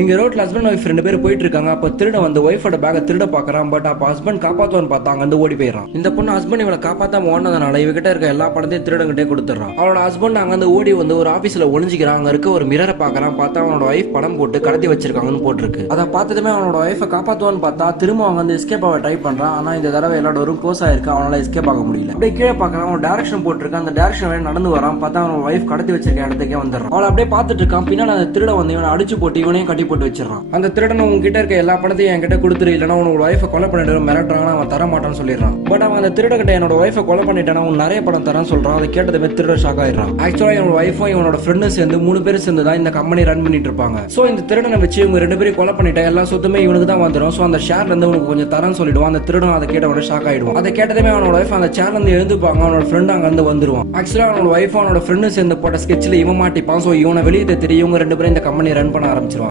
இங்க ரோட்ல husband wife 2 பேர் போயிட்டு இருக்காங்க. அப்ப திருட வந்து ஒய்ஃபோட பேக திருட பாக்குறான். பட் அப்ப ஹஸ்பண்ட் காப்பாத்துவான்னு பார்த்தா அங்க வந்து ஓடி போயிடறான். இந்த பொண்ணு ஹஸ்பண்ட் இவளை காப்பாத்தாம ஓடினதுனால இவகிட்ட இருக்க எல்லா பணத்தையும் திருடங்கிட்டே கொடுத்துறான். அவனோட ஹஸ்பண்ட் அங்க வந்து ஓடி வந்து ஒரு ஆபீஸ்ல ஒளிஞ்சிக்கிறான். அங்க இருக்க ஒரு மிரரை பாக்குறான். பார்த்தா அவனோட ஒய்ஃப் படம் போட்டு கடத்தி வச்சிருக்காங்கன்னு போட்டிருக்கு. அதை பார்த்ததுமே அவனோட ஒய்ஃபை காப்பாத்துவான்னு பார்த்தா திரும்ப அவங்க வந்து எஸ்கேப் ஆக ட்ரை பண்றான். ஆனா இந்த தடவை எல்லா டோரும் க்ளோஸ் ஆயிருக்கு. அவனால எஸ்கேப் ஆக முடியல. அப்படியே கீழே பாக்குறான். அவன் டைரக்ஷன் போட்டிருக்கான். அந்த டைரக்ஷன் நடந்து வரான். பார்த்தா அவனோட ஒய்ஃப் கடத்தி வச்சிருக்க இடத்துக்கே வந்துடுறான். அவளை அப்படியே பார்த்துட்டு இருக்கான். பின்னாடி அந்த திருட வந்து இவனை அடிச்சு போட்டு இவனையும் கட்டி போட்டு வச்சிடறான். அந்த திருடன் உங்ககிட்ட இருக்க எல்லா பணத்தையும் என்கிட்ட கொடுத்துரு, இல்லைன்னா உனோட ஒய்ஃபை கொலை பண்ணிட்டு மிரட்டுறாங்கன்னா அவன் தர மாட்டான்னு சொல்லிடுறான். பட் அவன் அந்த திருடகிட்ட என்னோட ஒய்ஃபை கொலை பண்ணிட்டானா அவன் நிறைய பணம் தரான்னு சொல்றான். அதை கேட்டதுமே திருட ஷாக் ஆயிடுறான். ஆக்சுவலா இவனோட ஒய்ஃபும் இவனோட ஃப்ரெண்டும் சேர்ந்து 3 பேரும் சேர்ந்து தான் இந்த கம்பெனி ரன் பண்ணிட்டு இருப்பாங்க. சோ இந்த திருடனை வச்சு இவங்க 2 பேரும் கொலை பண்ணிட்டா எல்லா சொத்துமே இவனுக்கு தான் வந்துடும். சோ அந்த ஷேர்ல இருந்து உனக்கு கொஞ்சம் தரன்னு சொல்லிடுவான். அந்த திருடன் அதை கேட்டவன ஷாக் ஆயிடுவான். அதை கேட்டதுமே அவனோட ஒய்ஃப் அந்த சேர்ல இருந்து எழுந்துப்பாங்க. அவனோட ஃப்ரெண்ட் அங்க இருந்து வந்துருவான். ஆக்சுவலா அவனோட ஒய்ஃப் அவனோட ஃப்ரெண்டும் சேர்ந்து போட்ட ஸ்கெட்ச்ல இவன் மாட்டிப்பான். சோ இவனை வெளியே தெரியும். இவங்க 2 பேரும் இந்த கம்பெனி ரன் பண்ண ஆரம்பிச்சிருவாங்க.